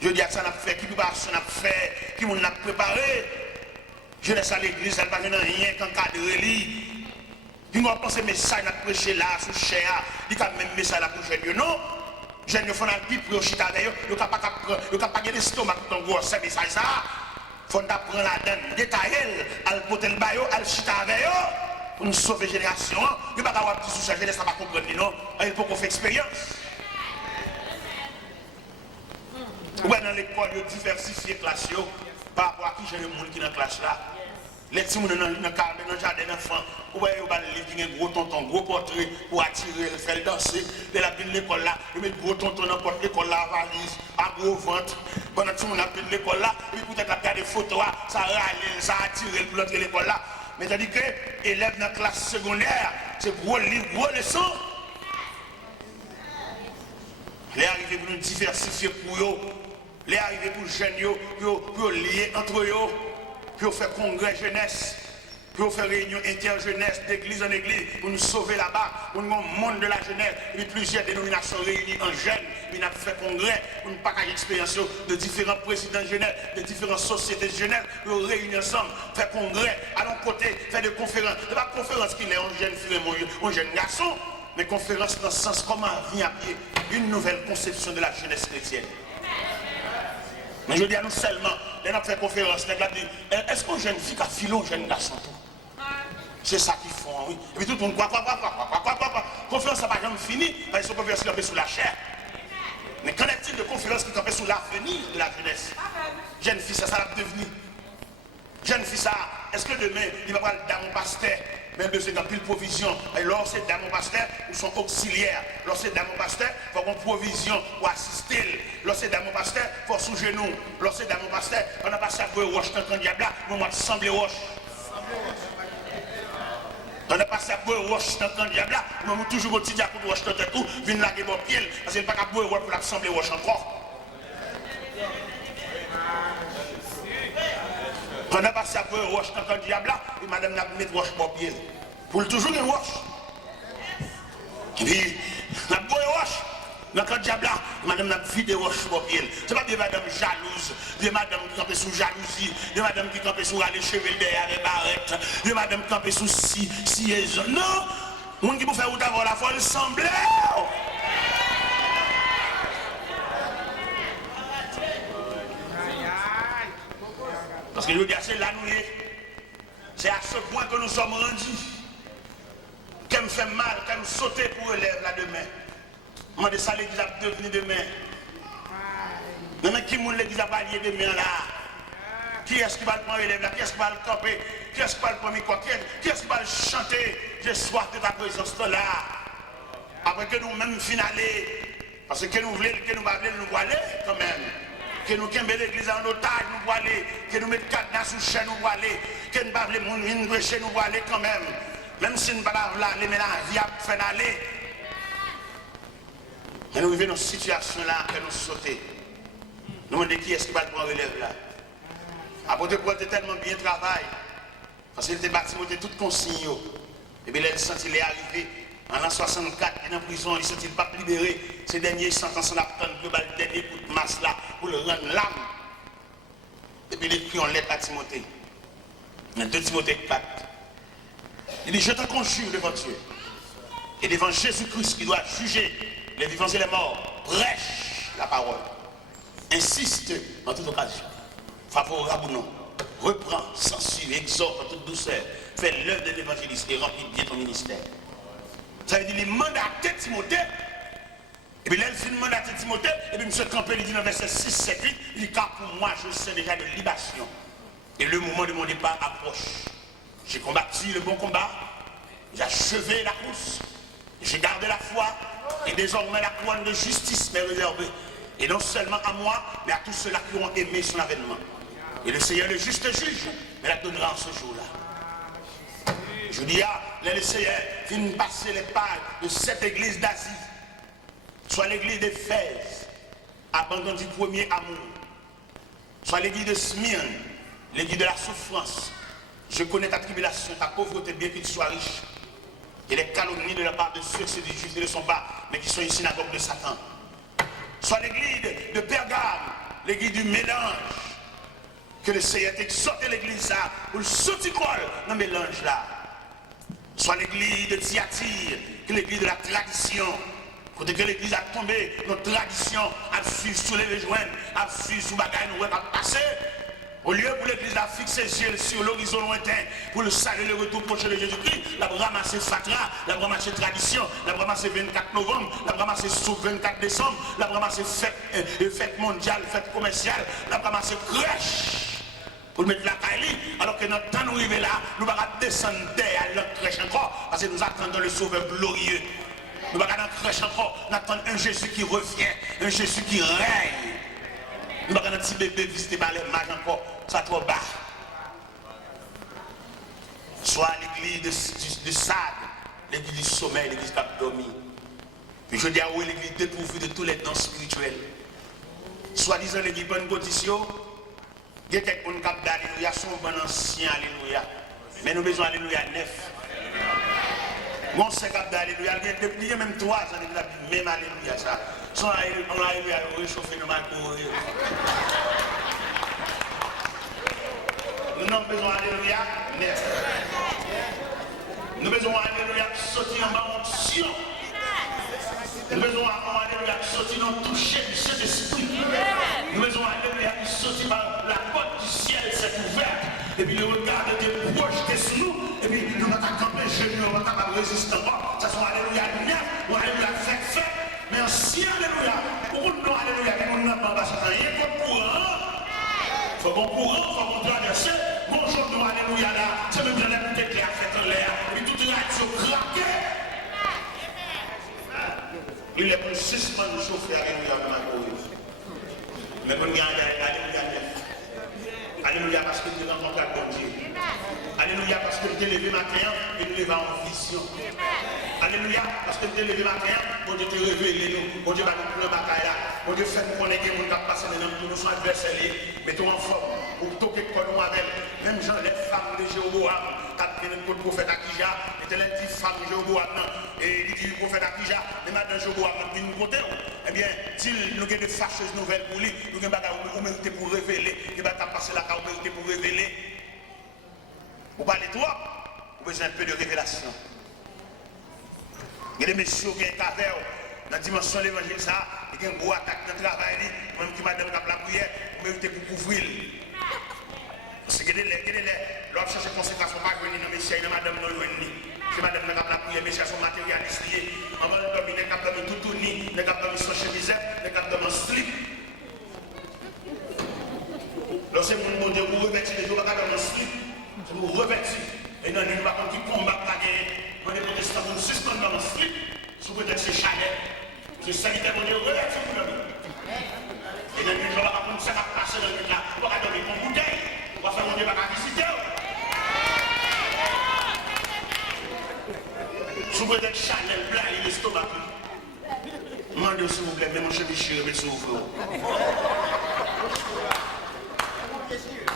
Je dis à ça, on a fait, qui peut pas ça, on a fait, qui on a préparé. Je laisse à l'église, elle ne va rien qu'encadrer Élie. Puis on pense que message n'a prêché là, sous cher, il y a même message là pour jeune, non? Jeune, il faut un pipe pour chita d'ailleurs, il n'y a pas de l'estomac pour ton gros, c'est message ça. Il faut apprendre la donne, détailler, al poter le baillot, al chita avec eux, pour nous sauver la génération. Il n'y a pas d'avoir petit sous-chargé, ça va comprendre, non? Il faut qu'on fasse expérience. Ouais, dans l'école, il y a diversifié la classe, par rapport à qui j'ai le monde qui est dans la classe là. Les petits gens dans le jardin d'enfants, ouais, ils ont livre qui a un gros tonton, gros portrait pour attirer, faire danser. De la pile l'école là, ils mettent gros tonton dans porte l'école là, valise, à gros ventre. Pendant que tout le monde a pile l'école là, puis peut-être à des photos, ça râle, ça attire pour l'autre l'école là. Mais tandis que élèves dans la classe secondaire, c'est gros livre, gros leçon. Les arrivés pour nous diversifier pour eux, les arrivés pour les jeunes, pour lier entre eux. Pour faire congrès jeunesse, pour faire réunion inter-jeunesse d'église en église, pour nous sauver là-bas, pour nous monde de la jeunesse, et plusieurs dénominations réunies en jeunes, nous avons fait congrès, pour nous partager l'expérience de différents présidents de jeunesse, de différentes sociétés de jeunesse, pour réunir ensemble, faire congrès, à l'autre côté, faire des conférences. Ce n'est pas conférence qui est un jeune fille, un jeune garçon, mais conférence dans le sens comment vient à pied une nouvelle conception de la jeunesse chrétienne. Mais je dis à nous seulement, les gens fait conférence, les gens disent, est-ce qu'un jeune fille a filé un jeune garçon? C'est ça qu'ils font, oui. Et puis tout le monde, quoi. Conférence n'a pas jamais fini, parce que conférence qui campent sous la chair. Mais qu'en est-il de conférence qui campent sous l'avenir de la jeunesse? Jeune fille, ça va devenir. Jeune fille, ça, est-ce que demain, il va voir dans mon pasteur, même de c'est dans pile provision. Et lorsque c'est dans mon pasteur, ou son auxiliaire. Lorsque c'est dans mon pasteur, il faut qu'on provision ou assister. Lorsque c'est dans mon pasteur, il faut sous genou. Lorsque c'est dans mon pasteur, on n'a pas ça pour roche dans le diable là, on va sembler roche. On n'a pas ça pour roche dans le diable là, on va toujours au petit diable pour roche dans le tout, venir laguer mon pied, parce qu'il n'y a pas qu'à pour roche pour l'assembler roche encore. On n'a pas ça pour roche dans le diable là, et madame n'a pas mis roche pour pied. Pour toujours une roche. Et puis, n'a pas roche. Dans le diable là, madame n'a pas vidé roche pour pied. C'est pas des madame jalouses, des madame qui campent sous jalousie, des madame qui campent sous les cheveux derrière les barrettes, des madame qui campent sous liaison. Non! Moun qui peut faire ou d'avoir la foi, il semble. Parce que je veux dire, c'est là nous. C'est à ce point que nous sommes rendus. Qu'elle me fait mal, qu'elle me sauter pour élève là demain. Moi, de ça, l'église a devenu demain. Maintenant, qui m'a l'église a parlé demain là? Qui est-ce qui va le prendre élève là? Qui est-ce qui va le camper? Qui est-ce qui va le prendre quoi? Qui est-ce qui va le chanter? J'ai soif de ta présence là. Après que nous-mêmes finaler. Parce que nous voulons, que nous voulons nous aller quand même. Que nous quittons l'église en otage, nous voulons aller. Que nous mettons cadenas sous chaîne, nous voulons aller. Que nous ne voulons pas prêcher, nous voulons aller quand même. Même si nous ne voulons pas aller, mais la vie a fait aller. Et nous vivons dans cette situation-là que nous sautons. Nous demandons qui est-ce qui va prendre relève là. Apôtre Paul était tellement bien travaillé. Parce qu'il était bâti, il était tout consigne. Et bien, il a senti qu'il est arrivé. En l'an 64, il est en prison, il ne s'est pas libéré. Ces derniers sentences, on a pris le dernier coup de masse là pour le rendre l'âme. Et puis il écrit en lettre à Timothée. Dans 2 Timothée 4. Il dit, je te conjure devant Dieu et devant Jésus-Christ qui doit juger les vivants et les morts, prêche la parole. Insiste en toute occasion. Favorable ou non. Reprends, censure, exhorte en toute douceur. Fais l'œuvre de l'évangéliste et remplis bien ton ministère. Ça veut dire qu'il mandatait Timothée. Et puis là, il finit de mandater Timothée. Et puis M. Campbell, il dit dans verset 6, 7, 8, il dit, car pour moi, je sais déjà de libation. Et le moment de mon départ approche. J'ai combattu le bon combat. J'ai achevé la course. J'ai gardé la foi. Et désormais, la couronne de justice m'est réservée. Et non seulement à moi, mais à tous ceux-là qui ont aimé son avènement. Et le Seigneur, le juste juge, me la donnera en ce jour-là. Je dis, le Seigneur vient passer les pages de cette église d'Asie, soit l'église d'Éphèse, abandon du premier amour, soit l'église de Smyrne, l'église de la souffrance. Je connais ta tribulation, ta pauvreté, bien que tu sois riche. Et les calomnies de la part de ceux qui se disent justes ne le sont pas, mais qui sont une synagogue de Satan. Soit l'église de Pergame, l'église du mélange. Que le Seigneur t'exhorte l'église là, pour le sauticole dans le mélange là. Soit l'église de Thyatire, que l'église de la tradition. Côté que l'église a tombé, notre tradition a suivi sous les joints, a suivi sous bagaille, nous va passer. Au lieu pour l'église à fixer ses yeux sur l'horizon lointain, pour le salut, le retour prochain de Jésus-Christ, la ramasser Fatra, la ramasser tradition, la ramasser 24 novembre, la ramasser sous 24 décembre, la ramasser fête mondiale, fête commerciale, la ramasser crèche. Pour mettre la caille, alors que notre temps nous arrive là, nous ne pouvons pas descendre derrière notre crèche encore, parce que nous attendons le Sauveur glorieux. Nous ne pouvons pas notre crèche encore, nous attendons un Jésus qui revient, un Jésus qui règne. Nous ne pouvons pas notre petit bébé visiter par les mages encore, ça trop bas. Soit l'église de Sade, l'église du sommeil, l'église qui a dormi. Puis je dis à vous, l'église dépourvue de tous les dons spirituels. Soit disant l'église bonne condition. Il y a quelqu'un qui a dit alléluia, son bon ancien alléluia. Mais nous avons besoin d'alléluia neuf. Mon sait qu'il alléluia, il y a même 3 ans, il a dit même alléluia ça. Son alléluia, il réchauffe le mal pour eux. Nous avons besoin d'alléluia neuf. Nous avons besoin d'alléluia sortir en bas onction. Nous avons besoin d'alléluia sortir en toucher du Saint-Esprit. Nous avons alléluia sortir par la porte du ciel s'est ouverte. Et puis le regard de Dieu projeté sur nous. Et puis nous n'avons pas campé genoux, nous n'avons pas résisté encore. Ça soit alléluia neuf ou alléluia fait. Mais si alléluia, pour nous alléluia, nous n'avons pas rien pour courant. Il faut qu'on courant, il faut qu'on traverse. Bonjour, nous, alléluia là. C'est même dans la bouteille qui a fait en l'air. Et toute la radio craquée. Il est pour suspendre le chauffeur, alléluia, dans ma cause. Mais pour nous, alléluia, alléluia, parce que tu es rencontré avec bon Dieu. Alléluia, parce que tu es levé matin et nous levons en vision. Alléluia, parce que tu es levé matin, bon Dieu te révèle nous, bon Dieu va nous prendre la bataille là, bon Dieu fait nous connaître que nous avons passé dans nous sommes adversaires, mettons en forme, pour toquer quoi nous avec, même gens, les femmes de Jéroboam, quand il y a le prophète Akija, et les petites femmes de Jéroboam, et il dit le prophète Akija, et maintenant Jéroboam, qui nous côté, eh bien, s'il nous a des fâcheuses nouvelles pour lui, nous avons des bagages mérité pour révéler, nous avons passé la carte mérité pour révéler. Vous parlez de toi, vous avez besoin un peu de révélation. Il y a des messieurs qui ont été dans la dimension de l'évangile, il y a une grosse attaque dans le travail, même qui m'a donné la prière, vous méritez pour couvrir. Parce que l'homme cherche conséquence, pas venir dans le messieurs, dans madame, dans le si madame n'a pas la prière, messieurs sont matérialistes, on va le dominer, n'a pas de tout ni, n'a pas de son chemisette, n'a pas de slip. Lorsque mon Dieu vous revêtit, vous n'avez pas de slip. Vous revêtir. Et dans les gens qui combattent la guerre, on est protestants, on suspend dans le slip, sous prétexte c'est chalet. C'est sanitaire, on est revêtir pour nous. Et dans les gens là, on va passer dans le là, on va donner une bouteille, on va faire mon Dieu, on va visiter. Sous prétexte chalet, plat, il est l'estomac. Demandez s'il vous plaît, mais mon cheveu chiré, s'il vous plaît.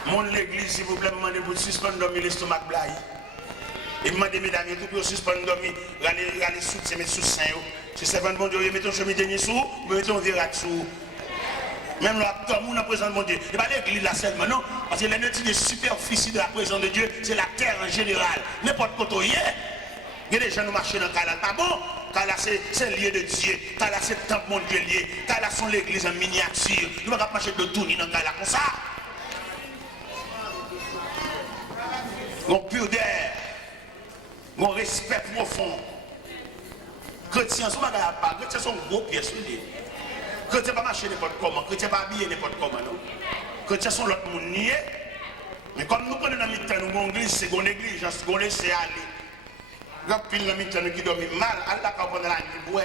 Mon l'église, s'il vous plaît, demandez pour suspendre dormir l'estomac blaye. Et demandez, mesdames, tout pour suspendre dormir, aller soutien, mettre sous sein. Si c'est bon Dieu, mettez un chemin dernier sous, mettez un virage sous. Même là, comme on a présent de mon Dieu. Et pas l'église là seulement, non. Parce que l'ennemi de superficie de la présence de Dieu, c'est la terre en général. N'importe quoi, il y a des gens qui marchent dans le cas là, pas bon. Car là, c'est le lieu de Dieu. Car là, c'est le temple mon Dieu lié. Car là, c'est l'église en miniature. Nous ne pouvons pas marcher de tout dans le cas là comme ça. Mon pudeur, mon respect profond. Chrétiens sont pas chrétiens sont gros pièces. Chrétiens pas marcher n'importe comment, chrétiens pas habiller n'importe comment. Chrétiens sont l'autre monde nié. Mais comme nous prenons dans le temps, nous avons une église, c'est une négligence, nous laissons aller. Nous pile dans le temps qui dorment mal, Allah quand on a la nuit.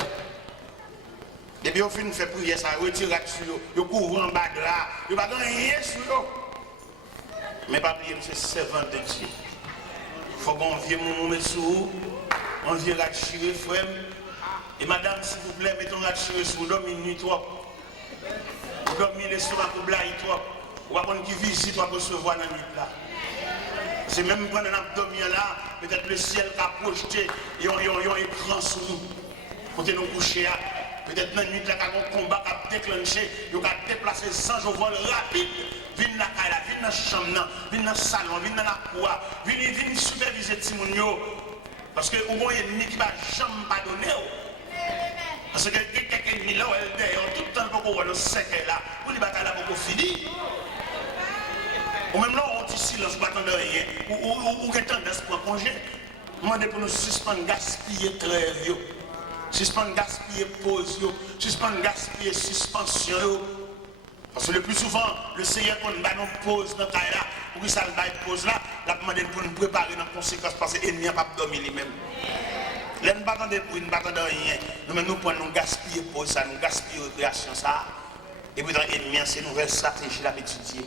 Depuis on finit de faire prière, ça retire sur eux, ils courent en bas de là, ils ne vont pas rien sur eux. Mais pas oublier, c'est servant de Dieu. Il faut qu'on vienne mon sous, on vient rattirer frère. Et madame, s'il vous plaît, mettons rattirer sous, dormir une nuit trop. Vous dormir l'estomac pour blaguer trop. Ou à qui visite, ou à recevoir dans la nuit là. C'est même quand on a dormi là, peut-être le ciel qui a projeté, et on écran sur nous. Pour nous coucher là. Peut-être dans la nuit là, quand on combat qui a déclenché, on a déplacé sans vol rapide. Viens dans la caille, viens dans la chambre, viens dans le salon, viens dans la cour, viens superviser Timounio. Parce que au moins, il y a un ennemi qui ne va jamais pardonner. Parce que quelqu'un qui est là, tout le temps, pour qu'on le sait là, pour les batailles là, pour qu'on finisse. Ou même là, on dit silence, on ne attend de rien. Ou qu'il y a tendance pour un congé. Demandez pour nous suspendre, gaspiller très vieux. Suspendre, gaspiller pause, suspendre, gaspiller suspension. Parce que le plus souvent, le Seigneur, quand nous pause dans le cas là, pour que ça le pause là, la demande pour nous préparer dans les conséquences parce que l'ennemi n'a pas dormi lui-même. Là, nous ne battons de bruit, nous ne battons de rien. Nous-mêmes, nous prenons, nous gaspiller pause ça, nous gaspiller récréation ça. Et puis dans l'ennemi, c'est une nouvelle stratégie à étudier.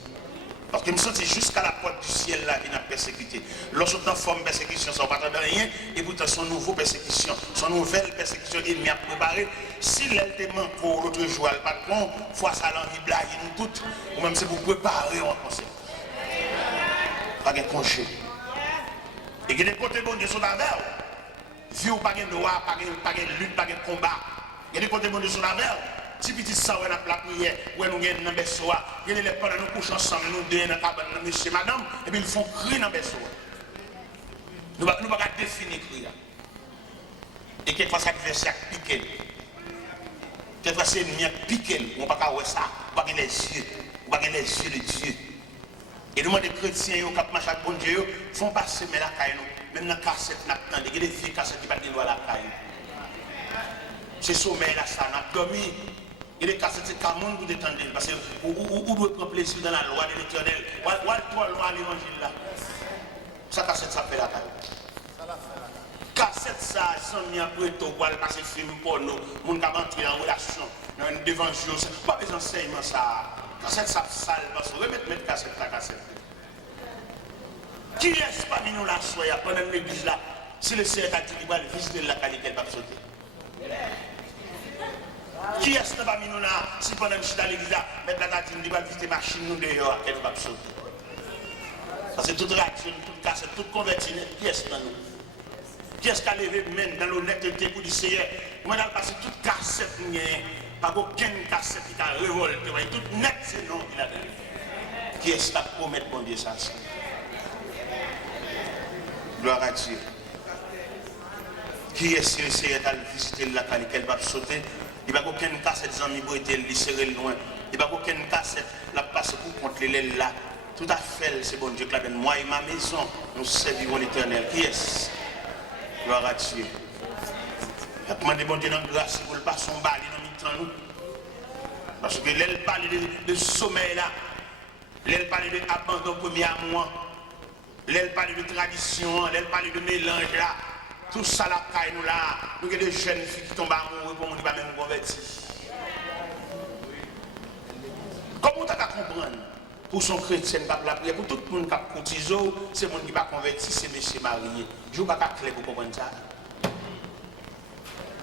Parce que nous sommes jusqu'à la porte du ciel là, il a persécuté. Lorsqu'on est en forme de persécution, ça ne va pas de rien. Et pourtant, son nouveau persécution, son nouvelle persécution, il m'a préparé. Si elle te manque l'autre jour, le patron, fois ça l'envie de blaguer nous toutes, ou même c'est pour préparer en conséquence. Pas de congé. Et que des côtés bon Dieu sont avec vous. Vie ou pas de droit, pas de lutte, pas de combat. Il y a des côtés bon Dieu sont avec vous. Si petit ça, on a la prière, où nous avons dans le berceau, il y a les parents nous couchent ensemble, nous deux dans la cabane, monsieur, madame, et puis ils font crier dans le berceau. Nous ne pouvons pas définir crier. Et quelquefois, ça adversaire piqué. Quelquefois, c'est ennemi piqué. On ne peut pas voir ça. On ne peut pas les yeux. On ne peut pas les yeux de Dieu. Et nous, les chrétiens, qui marchent avec bon Dieu, font passer la caille. Même dans la cassette, il y a des filles cassettes qui ne peuvent pas la caille. C'est sommeil là, ça n'a dormi. Et les cassettes, c'est Cameroun pour détendre. Parce que vous devez prendre plaisir dans la loi de l'Éternel. Vous trop loin à l'évangile là. Ça cassette ça fait la taille. Cassette ça, sans mis après tout, pour aller passer film pour nous, mon qui entrer en relation, dans une dévention, pas besoin d'enseignement ça. Cassette ça sale, parce que remettre cassette la cassette. Qui est-ce parmi nous la soya pendant l'église là? Si le Seigneur a dit qu'il va visiter la qualité, elle va sauter. Qui est-ce parmi nous là? Si pendant que je suis dans l'église là, mettre la tatine, il va visiter la machine, nous dehors, elle va sauter. Parce que toute réaction, toute cassette, toute convertie, qui est-ce dans nous? Qui est-ce qui a levé même dans l'honnêteté pour dire Seigneur? Moi, dans le passé, toute cassette, pas aucune cassette qui a révolté, toute net, c'est non qu'il a donné. Qui est-ce qui a promis de bon Dieu ça? Gloire à Dieu. Qui est-ce que le Seigneur a visité la qualité qu'elle va sauter? Il n'y a pas aucune cassette, les amis, pour être serré loin. Il n'y a pas aucune cassette, la passe pour contre l'aile là. Tout à fait, c'est bon Dieu qui l'a donné. Moi et ma maison, nous servirons l'Éternel. Qui est-ce? Gloire à Dieu. Je demande bon Dieu dans la grâce pour le pas son bali dans le temps nous. Parce que l'aile parle de sommeil là. L'aile parle de abandon premier amour. L'aile parle de tradition. L'aile parle de mélange là. Tout ça là, nous là. Nous avons des jeunes filles qui tombent amoureux pour nous qui ne sont pas même convertis. Comment tu as comprendre? Pour son chrétien, la prière, pour tout le monde qui a cotisé, c'est le monde qui ne pas converti, c'est monsieur marié. Je ne vais pas clair pour comprendre ça.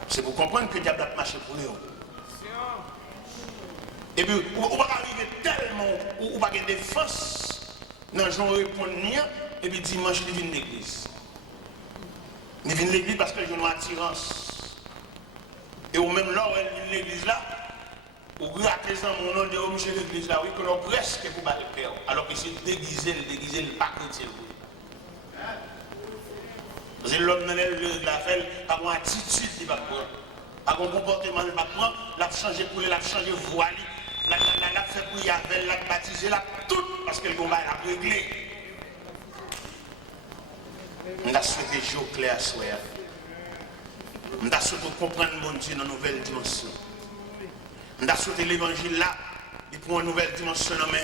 C'est pour comprendre que le diable a marché pour eux. Et puis, on va arriver tellement, on va avoir des défense dans le genre répondre, et puis dimanche, il vient de l'église. Il vient de l'église parce que j'ai une attirance. Et au même là, où elle vient de l'église là, ou gratte les gens, mon nom de monsieur l'église là, oui, que l'on presque pour battre le cœur. Alors que c'est déguisé, le pas chrétien. Parce que l'homme dans l'église là, fait pas une attitude, il va prendre. Pas un comportement, il va prendre, l'a changé pour l'a changé voile, l'a fait pour y avoir, l'a baptisé, l'a tout, parce que le combat l'a réglé. On a souhaité jouer clair à soi. On a souhaité comprendre mon Dieu dans une nouvelle dimension. On a souhaité l'évangile là, et pour une nouvelle dimension dans main.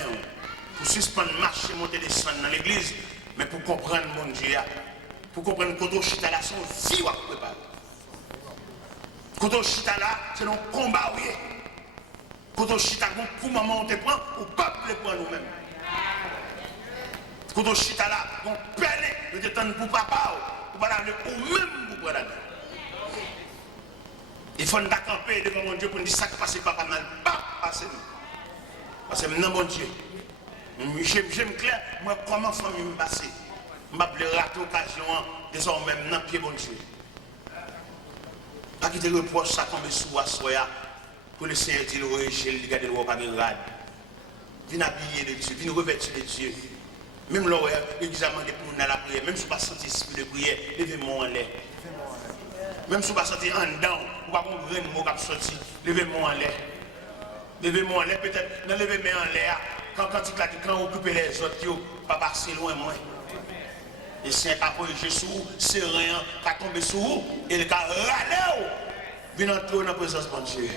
Pour suspendre, marcher, monter, descendre dans l'église, mais pour comprendre mon Dieu. Pour comprendre que quand on chita là, son vie à préparer. Quand on chita là, c'est un combat, oui. Quand on chita, pour maman, on te prend, ou pas le prendre nous-mêmes. Quand on chita là, on peine, nous te tendre pour papa, ou pas aller ou même pour prendre. Il faut nous camper devant mon Dieu pour nous dire ça qui passe papa mal, pas passer. Parce que non, mon Dieu, j'aime clair, moi, comment famille me passer. Je vais rater l'occasion, désormais, dans le pied, mon Dieu. Pas quitter le reproche, ça tombe sous soi, pour le Seigneur dire, il regarde le roi, pas de rade. Viens habiller de Dieu, viens revêtir de Dieu. Même là, l'église a demandé pour nous dans la prière, même si vous ne pas senti esprit de prière, levez-moi en l'air. Même si vous ne pas senti en dedans, vous ne pas comprendre le mot qui a sorti, levez-moi en l'air. Levez-moi en l'air, peut-être, dans levez-moi en l'air, quand on occupe les autres, vous ne pas passer loin, moi. Et si un corrigé sur vous, c'est rien, qui a tombé sur vous, et le cas râler, venez entrer dans la présence de Dieu.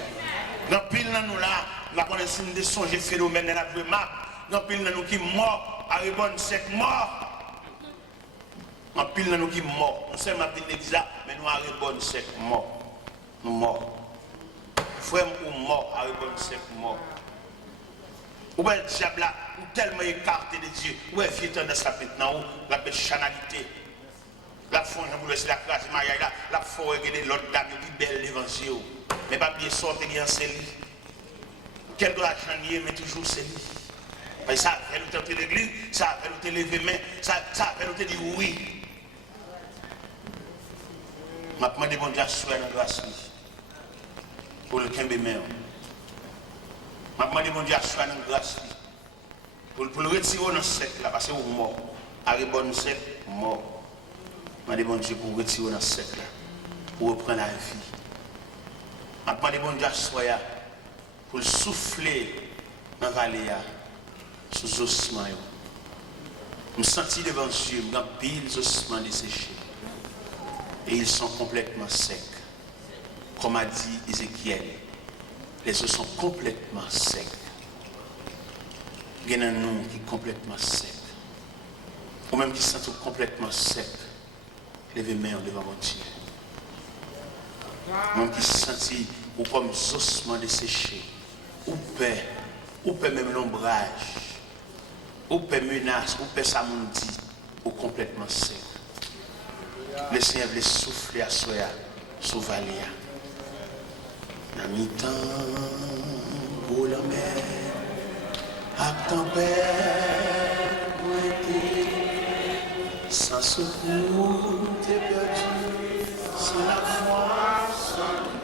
Dans pile dans nous là, la connaissance des songes et phénomènes de la vraie map, dans pile dans nous qui mort, à rebonne sec mort. Dans pile dans nous qui mort, on sait ma petite l'église là, mais nous à rebonne sec mort. Nous morts. Frère ou mort, à rebonne sec mort. Ou est le diable là, ou tellement écarté de Dieu, ou est vieux tendance à maintenant, ou la belle chanalité. La foi, je vous laisse la classe, la foi, regarder l'autre dame qui belle devant Dieu. Mais pas bien sortir bien c'est lui. Quel doit changer, mais toujours c'est lui. Parce que ça fait nous tenter l'église, ça fait nous lever main, ça fait nous dire oui. Je demande bon Dieu à soi dans la grâce pour le Kembe Mère. Je demande bon Dieu à soi dans la grâce pour le retirer dans ce cercle là, parce que vous mort. Arrêt bon cercle, mort. Je demande bon Dieu pour retirer dans ce cercle là, pour reprendre la vie. Je demande bon Dieu à soi pour souffler dans la vallée, sous les ossements. Je me sentis devant Dieu, je me pile les ossements desséchés. Et ils sont complètement secs. Comme a dit Ézéchiel, les os sont complètement secs. Il y en a un nom qui est complètement sec. ou même qui sont complètement sec, levez main devant mon Dieu. Même qui sentit ou comme ossements desséchés, ou paix, même l'ombrage, ou paix menace, ou paix samundi, ou complètement sec. Le Seigneur veut souffler à soi, sous Valia. Dans mi-temps, pour la mer, à tempête, sans secours, t'es perdu, sans la foi, sans